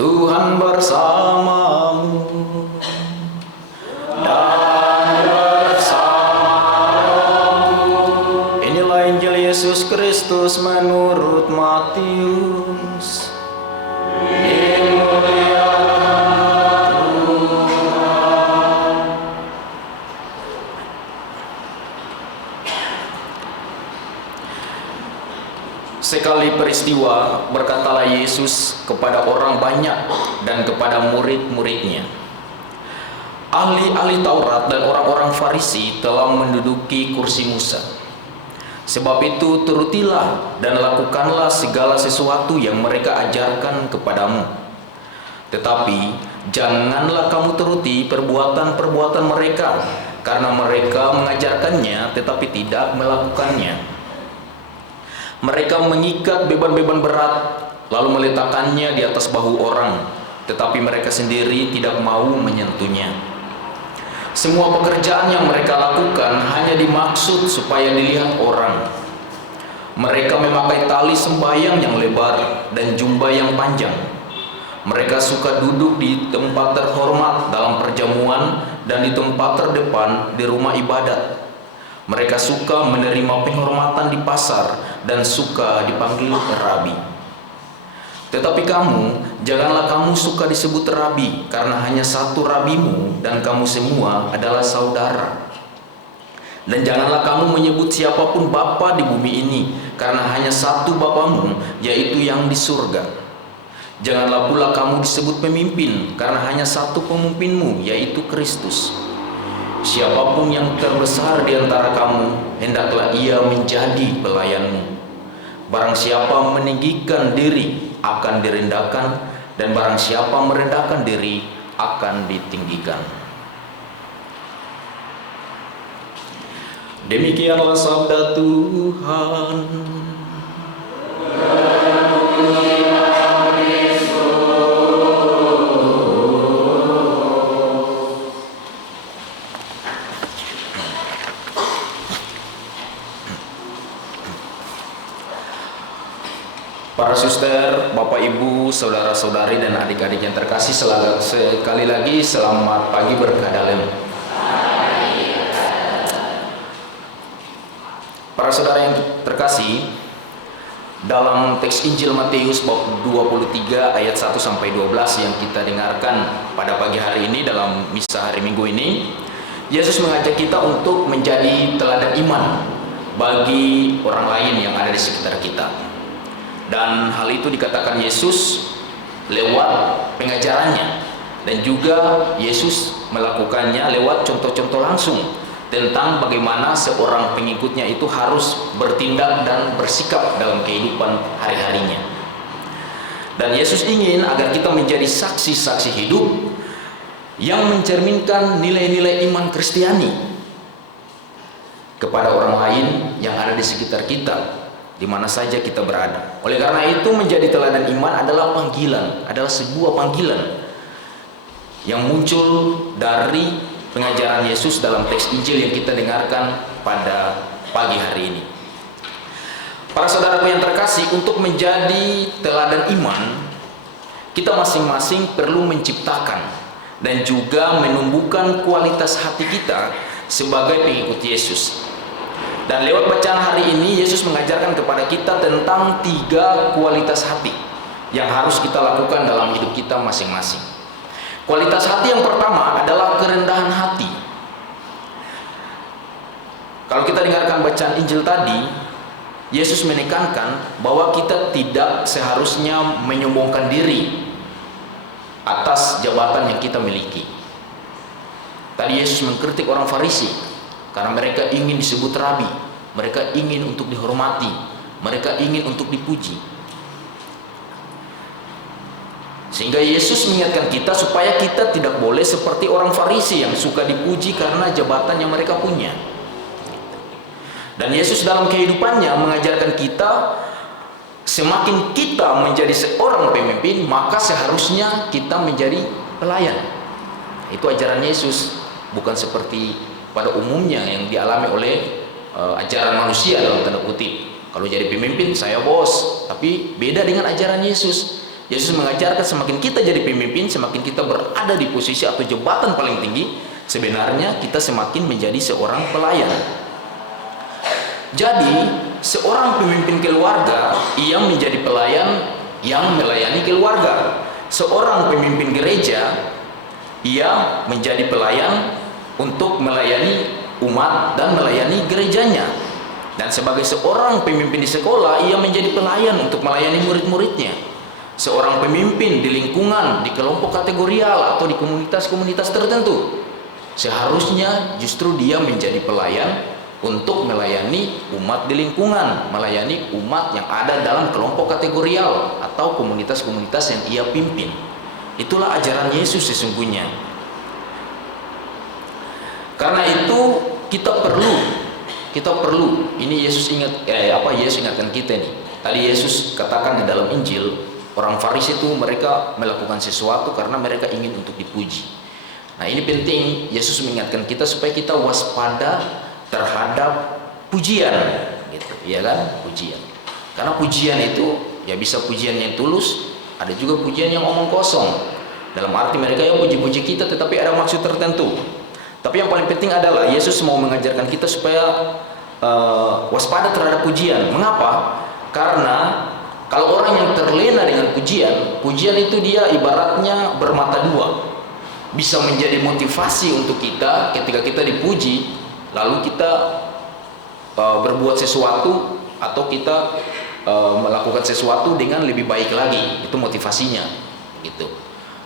Tuhan bersamamu dan bersamamu. Inilah Injil Yesus Kristus menurut Matius. Dimuliakan Tuhan. Sekali peristiwa, berkatalah Yesus kepada orang banyak dan kepada murid-muridnya, ahli-ahli Taurat dan orang-orang Farisi telah menduduki kursi Musa. Sebab itu turutilah dan lakukanlah segala sesuatu yang mereka ajarkan kepadamu. Tetapi janganlah kamu turuti perbuatan-perbuatan mereka, karena mereka mengajarkannya tetapi tidak melakukannya. Mereka mengikat beban-beban berat lalu meletakkannya di atas bahu orang, tetapi mereka sendiri tidak mau menyentuhnya. Semua pekerjaan yang mereka lakukan hanya dimaksud supaya dilihat orang. Mereka memakai tali sembahyang yang lebar dan jubah yang panjang. Mereka suka duduk di tempat terhormat dalam perjamuan dan di tempat terdepan di rumah ibadat. Mereka suka menerima penghormatan di pasar dan suka dipanggil rabi. Tetapi kamu, janganlah kamu suka disebut rabi, karena hanya satu rabimu dan kamu semua adalah saudara. Dan janganlah kamu menyebut siapapun bapa di bumi ini, karena hanya satu bapamu, yaitu yang di surga. Janganlah pula kamu disebut pemimpin, karena hanya satu pemimpinmu, yaitu Kristus. Siapapun yang terbesar di antara kamu, hendaklah ia menjadi pelayanmu. Barang siapa meninggikan diri akan direndahkan, dan barang siapa merendahkan diri akan ditinggikan. Demikianlah sabda Tuhan. Para suster, bapak ibu, saudara-saudari dan adik-adik yang terkasih, sekali lagi selamat pagi berkah dalam. Para saudara yang terkasih, dalam teks Injil Matius bab 23 ayat 1 sampai 12 yang kita dengarkan pada pagi hari ini dalam misa hari Minggu ini, Yesus mengajak kita untuk menjadi teladan iman bagi orang lain yang ada di sekitar kita. Dan hal itu dikatakan Yesus lewat pengajarannya, dan juga Yesus melakukannya lewat contoh-contoh langsung tentang bagaimana seorang pengikutnya itu harus bertindak dan bersikap dalam kehidupan hari-harinya. Dan Yesus ingin agar kita menjadi saksi-saksi hidup yang mencerminkan nilai-nilai iman Kristiani kepada orang lain yang ada di sekitar kita, di mana saja kita berada. Oleh karena itu, menjadi teladan iman adalah panggilan, adalah sebuah panggilan yang muncul dari pengajaran Yesus dalam teks Injil yang kita dengarkan pada pagi hari ini. Para saudaraku yang terkasih, untuk menjadi teladan iman, kita masing-masing perlu menciptakan dan juga menumbuhkan kualitas hati kita sebagai pengikut Yesus. Dan lewat bacaan hari ini, Yesus mengajarkan kepada kita tentang 3 kualitas hati yang harus kita lakukan dalam hidup kita masing-masing. Kualitas hati yang pertama adalah kerendahan hati. Kalau kita dengarkan bacaan Injil tadi, Yesus menekankan bahwa kita tidak seharusnya menyombongkan diri atas jabatan yang kita miliki. Tadi Yesus mengkritik orang Farisi karena mereka ingin disebut rabi, mereka ingin untuk dihormati, mereka ingin untuk dipuji. Sehingga Yesus mengingatkan kita supaya kita tidak boleh seperti orang Farisi yang suka dipuji karena jabatan yang mereka punya. Dan Yesus dalam kehidupannya mengajarkan kita, semakin kita menjadi seorang pemimpin, maka seharusnya kita menjadi pelayan. Itu ajaran Yesus, bukan seperti pada umumnya yang dialami oleh ajaran manusia dalam tanda kutip. Kalau jadi pemimpin saya bos, tapi beda dengan ajaran Yesus. Yesus mengajarkan semakin kita jadi pemimpin, semakin kita berada di posisi atau jabatan paling tinggi, sebenarnya kita semakin menjadi seorang pelayan. Jadi, seorang pemimpin keluarga, ia menjadi pelayan yang melayani keluarga. Seorang pemimpin gereja, ia menjadi pelayan untuk melayani umat dan melayani gerejanya. Dan sebagai seorang pemimpin di sekolah, ia menjadi pelayan untuk melayani murid-muridnya. Seorang pemimpin di lingkungan, di kelompok kategorial atau di komunitas-komunitas tertentu, seharusnya justru dia menjadi pelayan untuk melayani umat di lingkungan, melayani umat yang ada dalam kelompok kategorial atau komunitas-komunitas yang ia pimpin. Itulah ajaran Yesus sesungguhnya. Karena itu kita perlu ini Yesus Yesus ingatkan kita nih. Tadi Yesus katakan di dalam Injil, orang Farisi itu mereka melakukan sesuatu karena mereka ingin untuk dipuji. Nah, ini penting Yesus mengingatkan kita supaya kita waspada terhadap pujian, gitu, ya kan? Pujian. Karena pujian itu ya bisa pujian yang tulus, ada juga pujian yang omong kosong. Dalam arti mereka yang puji-puji kita tetapi ada maksud tertentu. Tapi yang paling penting adalah Yesus mau mengajarkan kita supaya waspada terhadap pujian. Mengapa? Karena kalau orang yang terlena dengan pujian itu dia ibaratnya bermata dua. Bisa menjadi motivasi untuk kita ketika kita dipuji, lalu kita berbuat sesuatu atau kita melakukan sesuatu dengan lebih baik lagi. Itu motivasinya, gitu.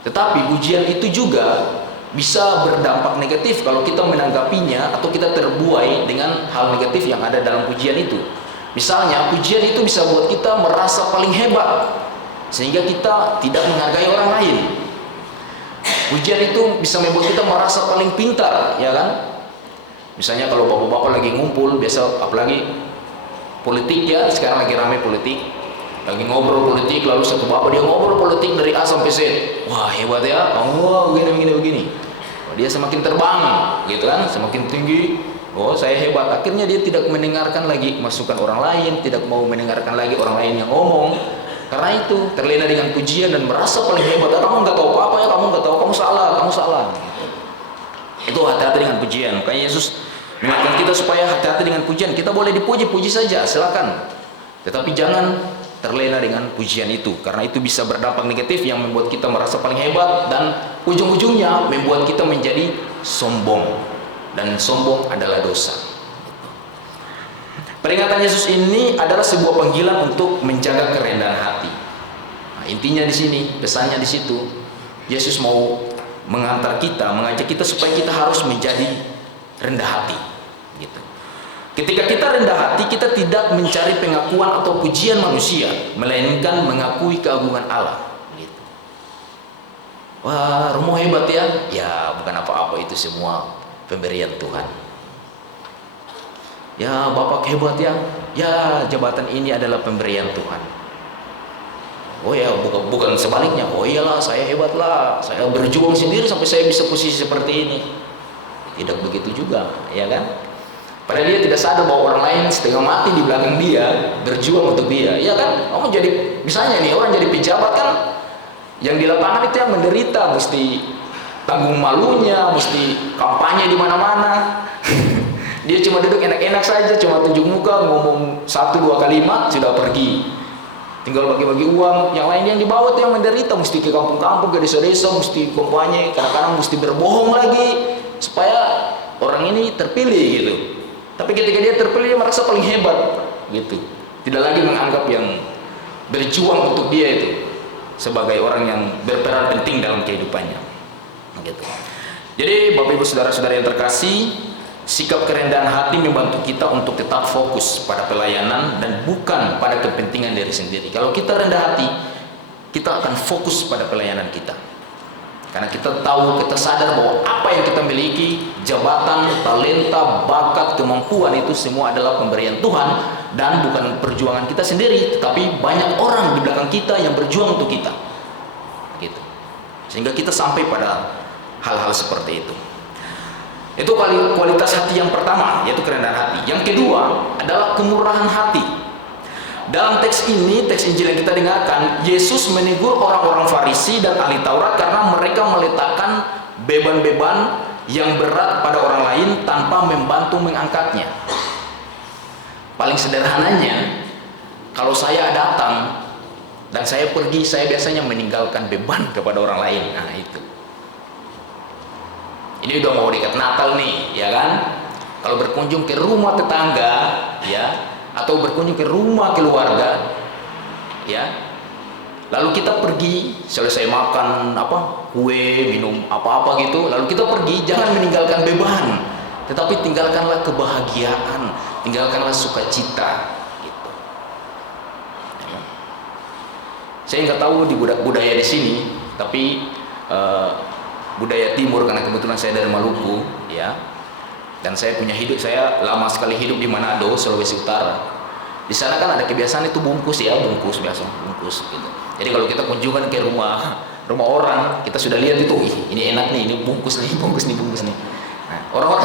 Tetapi pujian itu juga bisa berdampak negatif kalau kita menanggapinya atau kita terbuai dengan hal negatif yang ada dalam pujian itu. Misalnya, pujian itu bisa buat kita merasa paling hebat, sehingga kita tidak menghargai orang lain. Pujian itu bisa membuat kita merasa paling pintar, ya kan? Misalnya kalau bapak-bapak lagi ngumpul, biasa apalagi politik ya, sekarang lagi ramai politik, lagi ngobrol politik, lalu satu bapak dia ngobrol politik dari A sampai Z. Wah, hebat ya, kamu begini. Dia semakin terbang, gitu kan, semakin tinggi. Oh, saya hebat. Akhirnya dia tidak mendengarkan lagi masukan orang lain, tidak mau mendengarkan lagi orang lain yang ngomong. Karena itu terlena dengan pujian dan merasa paling hebat. Kamu nggak tahu apa-apa ya, kamu nggak tahu, kamu salah. Itu hati-hati dengan pujian. Makanya Yesus mengingatkan kita supaya hati-hati dengan pujian. Kita boleh dipuji saja, silakan. Tetapi jangan terlena dengan pujian itu, karena itu bisa berdampak negatif yang membuat kita merasa paling hebat dan ujung-ujungnya membuat kita menjadi sombong. Dan sombong adalah dosa. Peringatan Yesus ini adalah sebuah panggilan untuk menjaga kerendahan hati. Nah, intinya di sini, pesannya di situ. Yesus mau mengajak kita supaya kita harus menjadi rendah hati. Gitu. Ketika kita rendah hati, kita tidak mencari pengakuan atau pujian manusia, melainkan mengakui keagungan Allah. Gitu. Wah, Romo hebat ya? Ya, bukan apa-apa, itu semua pemberian Tuhan. Ya, Bapak hebat ya? Ya, jabatan ini adalah pemberian Tuhan. Oh ya, bukan sebaliknya. Oh iyalah, saya hebat lah, saya berjuang sendiri sampai saya bisa posisi seperti ini. Tidak begitu juga, ya kan? Padahal dia tidak sadar bahwa orang lain setengah mati di belakang dia berjuang untuk dia, ya kan? Kamu jadi, misalnya nih orang jadi pejabat kan, yang di lapangan itu yang menderita, mesti tanggung malunya, mesti kampanye di mana-mana. Dia cuma duduk enak-enak saja, cuma tunjuk muka, ngomong 1-2 kalimat sudah pergi. Tinggal bagi-bagi uang. Yang lain yang di bawah itu yang menderita, mesti ke kampung-kampung, ke desa-desa, mesti kampanye, kadang-kadang mesti berbohong lagi supaya orang ini terpilih gitu. Tapi ketika dia terpilih, dia merasa paling hebat gitu. Tidak lagi menganggap yang berjuang untuk dia itu sebagai orang yang berperan penting dalam kehidupannya. Gitu. Jadi Bapak Ibu saudara-saudara yang terkasih, sikap kerendahan hati membantu kita untuk tetap fokus pada pelayanan dan bukan pada kepentingan diri sendiri. Kalau kita rendah hati, kita akan fokus pada pelayanan kita. Karena kita tahu, kita sadar bahwa apa yang kita miliki, jabatan, talenta, bakat, kemampuan itu semua adalah pemberian Tuhan dan bukan perjuangan kita sendiri, tetapi banyak orang di belakang kita yang berjuang untuk kita. Gitu. Sehingga kita sampai pada hal-hal seperti itu. Itu kualitas hati yang pertama, yaitu kerendahan hati. Yang kedua adalah kemurahan hati. dalam teks ini, teks Injil yang kita dengarkan, Yesus menegur orang-orang Farisi dan ahli Taurat karena mereka meletakkan beban-beban yang berat pada orang lain tanpa membantu mengangkatnya. Paling sederhananya, kalau saya datang dan saya pergi, saya biasanya meninggalkan beban kepada orang lain. Nah itu. Ini udah mau dekat Natal nih, ya kan? Kalau berkunjung ke rumah tetangga, ya, atau berkunjung ke rumah keluarga, ya, lalu kita pergi, selesai makan kue, minum apa-apa gitu, lalu kita pergi, jangan meninggalkan beban, tetapi tinggalkanlah kebahagiaan, tinggalkanlah sukacita gitu. Ya. Saya nggak tahu di budaya di sini, tapi budaya timur, karena kebetulan saya dari Maluku, ya, dan saya lama sekali hidup di Manado, Sulawesi Utara. Di sana kan ada kebiasaan itu bungkus bungkus gitu. Jadi kalau kita kunjungan ke rumah orang, kita sudah lihat itu, ini enak nih, ini bungkus nih. Nah, orang-orang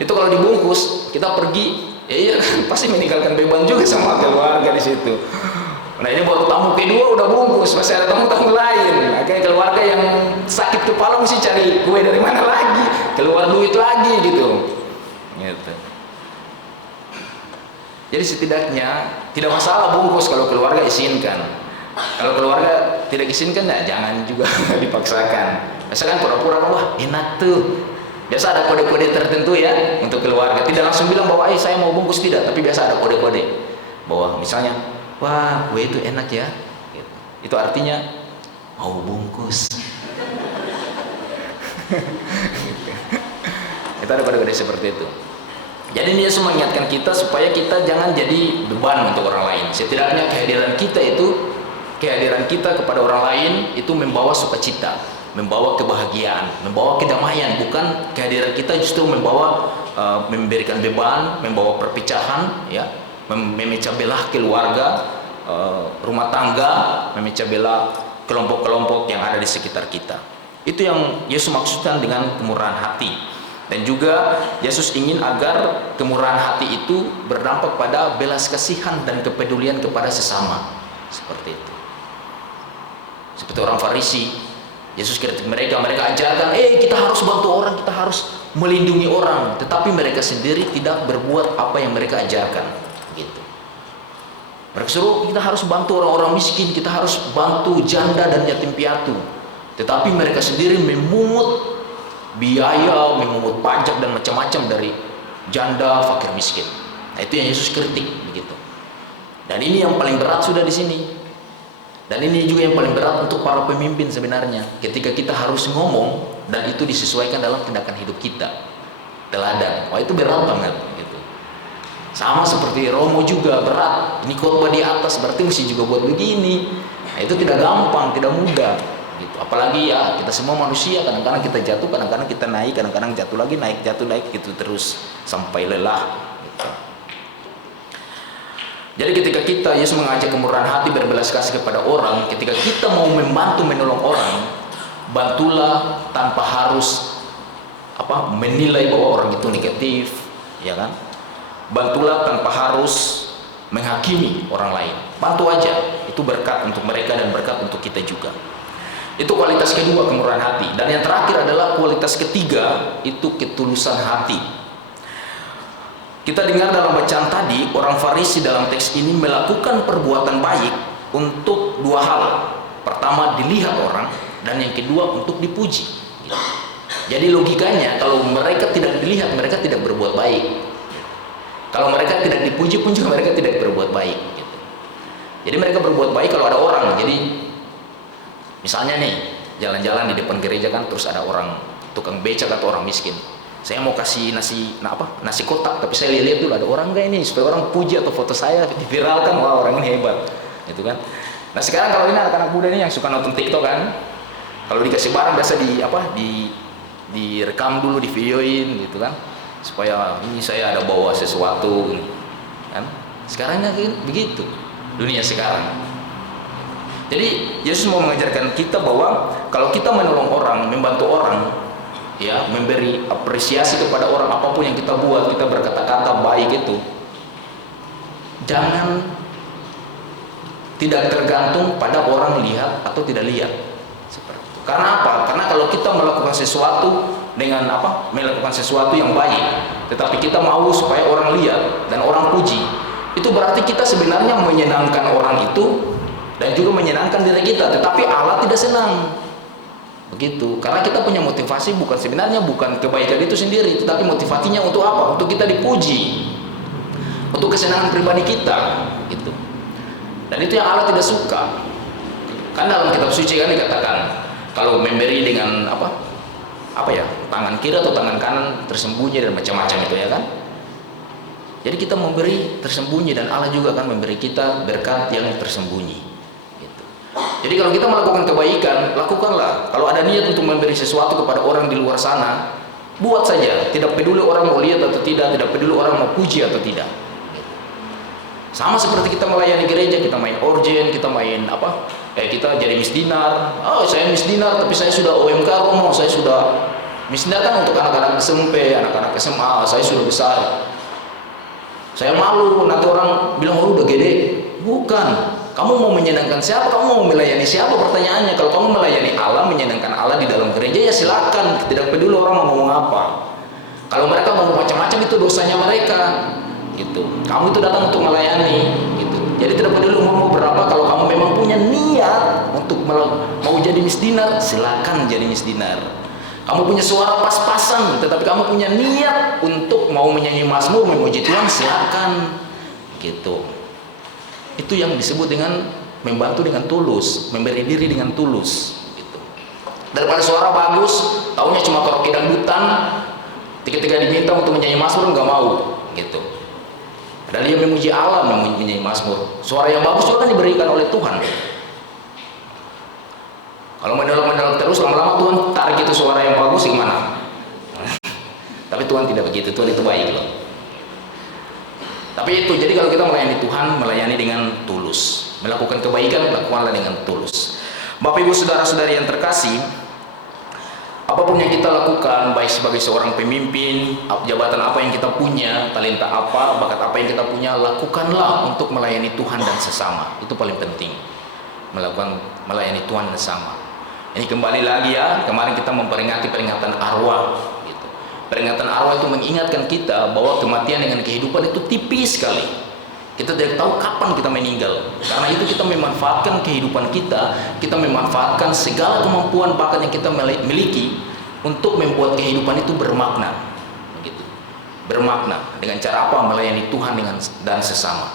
itu kalau dibungkus, kita pergi, ya pasti meninggalkan beban juga sama keluarga di situ. Nah ini baru tamu kedua udah bungkus, masih ada tamu-tamu lain. Akhirnya keluarga yang sakit kepala mesti cari kue dari mana lagi, keluar duit lagi gitu. Jadi setidaknya tidak masalah bungkus kalau keluarga izinkan. Kalau keluarga tidak izinkan, ya jangan juga dipaksakan. Misalkan pura-pura, wah enak tuh. Biasa ada kode-kode tertentu ya untuk keluarga. Tidak langsung bilang bahwa saya mau bungkus, tidak, tapi biasa ada kode-kode bahwa misalnya, wah kue itu enak ya, itu artinya mau bungkus. Itu ada kode-kode seperti itu. Jadi ini Yesus mengingatkan kita supaya kita jangan jadi beban untuk orang lain. Setidaknya kehadiran kita kepada orang lain itu membawa sukacita, membawa kebahagiaan, membawa kedamaian. Bukan kehadiran kita justru memberikan beban, membawa perpecahan, ya, memecah belah keluarga, rumah tangga, memecah belah kelompok-kelompok yang ada di sekitar kita. Itu yang Yesus maksudkan dengan kemurahan hati. Dan juga Yesus ingin agar kemurahan hati itu berdampak pada belas kasihan dan kepedulian kepada sesama. Seperti itu. Seperti orang Farisi, Yesus kritik mereka ajarkan, kita harus bantu orang, kita harus melindungi orang, tetapi mereka sendiri tidak berbuat apa yang mereka ajarkan. Gitu. Mereka suruh kita harus bantu orang-orang miskin, kita harus bantu janda dan yatim piatu, tetapi mereka sendiri memungut biaya, memungut pajak dan macam-macam dari janda, fakir, miskin. Nah, itu yang Yesus kritik begitu. Dan ini yang paling berat sudah di sini. Dan ini juga yang paling berat untuk para pemimpin sebenarnya. Ketika kita harus ngomong dan itu disesuaikan dalam tindakan hidup kita. Teladan. Wah, itu berat banget gitu. Sama seperti Romo juga berat. Ini khotbah di atas berarti mesti juga buat begini. Nah, itu tidak gampang, tidak mudah. Gitu. Apalagi ya kita semua manusia, kadang-kadang kita jatuh, kadang-kadang kita naik, kadang-kadang jatuh lagi, naik gitu terus sampai lelah gitu. Jadi ketika Yesus mengajak kemurahan hati, berbelas kasih kepada orang, ketika kita mau membantu menolong orang, bantulah tanpa harus menilai bahwa orang itu negatif, ya kan? Bantulah tanpa harus menghakimi orang lain. Bantu aja, itu berkat untuk mereka dan berkat untuk kita juga. Itu kualitas kedua, kemurahan hati. Dan yang terakhir adalah kualitas ketiga, itu ketulusan hati. Kita dengar dalam bacaan tadi, orang Farisi dalam teks ini melakukan perbuatan baik untuk dua hal. Pertama, dilihat orang, dan yang kedua, untuk dipuji. Jadi logikanya, kalau mereka tidak dilihat, mereka tidak berbuat baik. Kalau mereka tidak dipuji pun juga mereka tidak berbuat baik. Jadi mereka berbuat baik kalau ada orang. Jadi misalnya nih, jalan-jalan di depan gereja kan, terus ada orang tukang becak atau orang miskin. Saya mau kasih nasi kotak, tapi saya lihat dulu ada orang gak ini, supaya orang puji atau foto saya diviralkan, wah orang ini hebat, gitu kan. Nah sekarang kalau ini anak-anak muda nih yang suka nonton TikTok kan, kalau dikasih barang biasa direkam dulu, di videoin gitu kan, supaya ini saya ada bawa sesuatu, kan. Sekarang kan begitu dunia sekarang. Jadi Yesus mau mengajarkan kita bahwa kalau kita menolong orang, membantu orang, ya, memberi apresiasi kepada orang, apapun yang kita buat, kita berkata-kata baik itu, jangan tidak tergantung pada orang lihat atau tidak lihat. Seperti itu. Karena apa? Karena kalau kita melakukan sesuatu dengan apa? Melakukan sesuatu yang baik, tetapi kita mau supaya orang lihat dan orang puji, itu berarti kita sebenarnya menyenangkan orang itu dan juga menyenangkan diri kita, tetapi Allah tidak senang. Begitu. Karena kita punya motivasi sebenarnya bukan kebaikan itu sendiri, tetapi motivasinya untuk apa? Untuk kita dipuji, untuk kesenangan pribadi kita, gitu. Dan itu yang Allah tidak suka. Kan dalam kitab suci kan dikatakan kalau memberi dengan tangan kiri atau tangan kanan tersembunyi dan macam-macam itu, ya kan. Jadi kita memberi tersembunyi dan Allah juga akan memberi kita berkat yang tersembunyi, gitu. Jadi kalau kita melakukan kebaikan, lakukanlah. Kalau ada niat untuk memberi sesuatu kepada orang di luar sana, buat saja, tidak peduli orang mau lihat atau tidak peduli orang mau puji atau tidak. Sama seperti kita melayani gereja, kita main organ, kita main kita jadi misdinar. Oh, saya misdinar tapi saya sudah OMK Romo, saya sudah misdinar kan untuk anak-anak SMP, anak-anak SMA, saya sudah besar. Saya malu nanti orang bilang, "Oh, udah gede." Bukan. Kamu mau menyenangkan siapa? Kamu mau melayani siapa? Pertanyaannya. Kalau kamu melayani Allah, menyenangkan Allah di dalam gereja, ya silakan. Tidak peduli orang mau ngomong apa. Kalau mereka ngomong macam-macam, itu dosanya mereka. Gitu. Kamu itu datang untuk melayani, gitu. Jadi tidak peduli umurmu berapa, kalau kamu memang punya niat untuk mau jadi misdinar, silakan jadi misdinar. Kamu punya suara pas-pasan, tetapi kamu punya niat untuk mau menyanyi mazmur, memuji Tuhan, silakan. Gitu. Itu yang disebut dengan membantu dengan tulus, memberi diri dengan tulus, gitu. Daripada suara bagus, taunya cuma karaoke dangdutan, ketika diminta untuk menyanyi mazmur nggak mau, gitu. Dan dia memuji Allah, menyanyi mazmur. Suara yang bagus juga kan diberikan oleh Tuhan. Kalau mendalam terus, lama-lama Tuhan tarik itu suara yang bagus gimana? Tapi Tuhan tidak begitu, Tuhan itu baik loh. Tapi itu, jadi kalau kita melayani Tuhan, melayani dengan tulus. Melakukan kebaikan, lakukanlah dengan tulus. Bapak Ibu Saudara-saudari yang terkasih, apapun yang kita lakukan, baik sebagai seorang pemimpin, jabatan apa yang kita punya, talenta apa, bakat apa yang kita punya, lakukanlah untuk melayani Tuhan dan sesama. Itu paling penting. Melayani Tuhan dan sesama. Ini kembali lagi ya, kemarin kita memperingati peringatan arwah. Gitu. Peringatan arwah itu mengingatkan kita bahwa kematian dengan kehidupan itu tipis sekali. Kita tidak tahu kapan kita meninggal. Karena itu kita memanfaatkan kehidupan kita memanfaatkan segala kemampuan bakat yang kita miliki untuk membuat kehidupan itu bermakna. Begitu. Bermakna dengan cara apa? Melayani Tuhan dan sesama.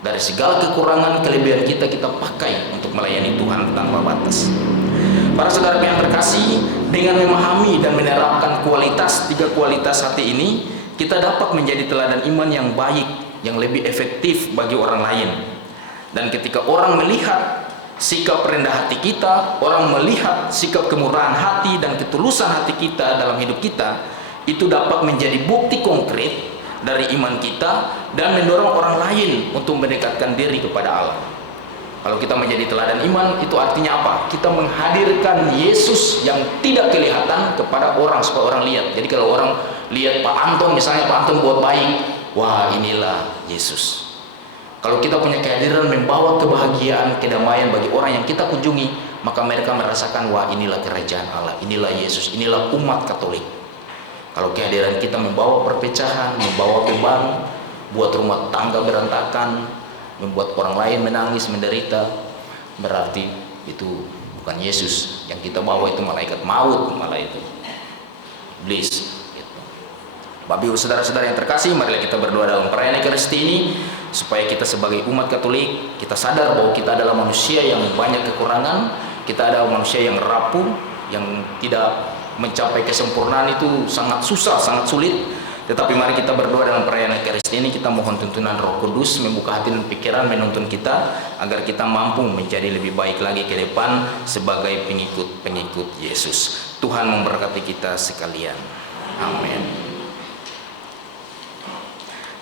Dari segala kekurangan, kelebihan kita pakai untuk melayani Tuhan tanpa batas. Para saudara yang terkasih, dengan memahami dan menerapkan tiga kualitas hati ini, kita dapat menjadi teladan iman yang baik, yang lebih efektif bagi orang lain. Dan ketika orang melihat sikap rendah hati kita, orang melihat sikap kemurahan hati dan ketulusan hati kita dalam hidup kita, itu dapat menjadi bukti konkret dari iman kita dan mendorong orang lain untuk mendekatkan diri kepada Allah. Kalau kita menjadi teladan iman, itu artinya apa? Kita menghadirkan Yesus yang tidak kelihatan kepada orang supaya orang lihat. Jadi kalau orang lihat Pak Anton, misalnya Pak Anton buat baik, wah inilah Yesus. Kalau kita punya kehadiran membawa kebahagiaan, kedamaian bagi orang yang kita kunjungi, maka mereka merasakan, wah inilah kerajaan Allah, inilah Yesus, inilah umat Katolik. Kalau kehadiran kita membawa perpecahan, membawa beban, buat rumah tangga berantakan, membuat orang lain menangis, menderita, berarti itu bukan Yesus. Yang kita bawa itu malaikat maut, malah itu iblis. Bapak Ibu Saudara-saudara yang terkasih, marilah kita berdoa dalam perayaan Ekaristi ini supaya kita sebagai umat Katolik, kita sadar bahwa kita adalah manusia yang banyak kekurangan, kita adalah manusia yang rapuh, yang tidak mencapai kesempurnaan itu sangat susah, sangat sulit. Tetapi mari kita berdoa dalam perayaan Ekaristi ini, kita mohon tuntunan Roh Kudus membuka hati dan pikiran, menuntun kita agar kita mampu menjadi lebih baik lagi ke depan sebagai pengikut Yesus. Tuhan memberkati kita sekalian. Amin.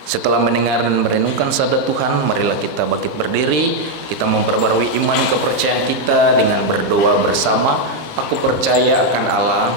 Setelah mendengar dan merenungkan sabda Tuhan, marilah kita bangkit berdiri, kita memperbarui iman kepercayaan kita dengan berdoa bersama. Aku percaya akan Allah,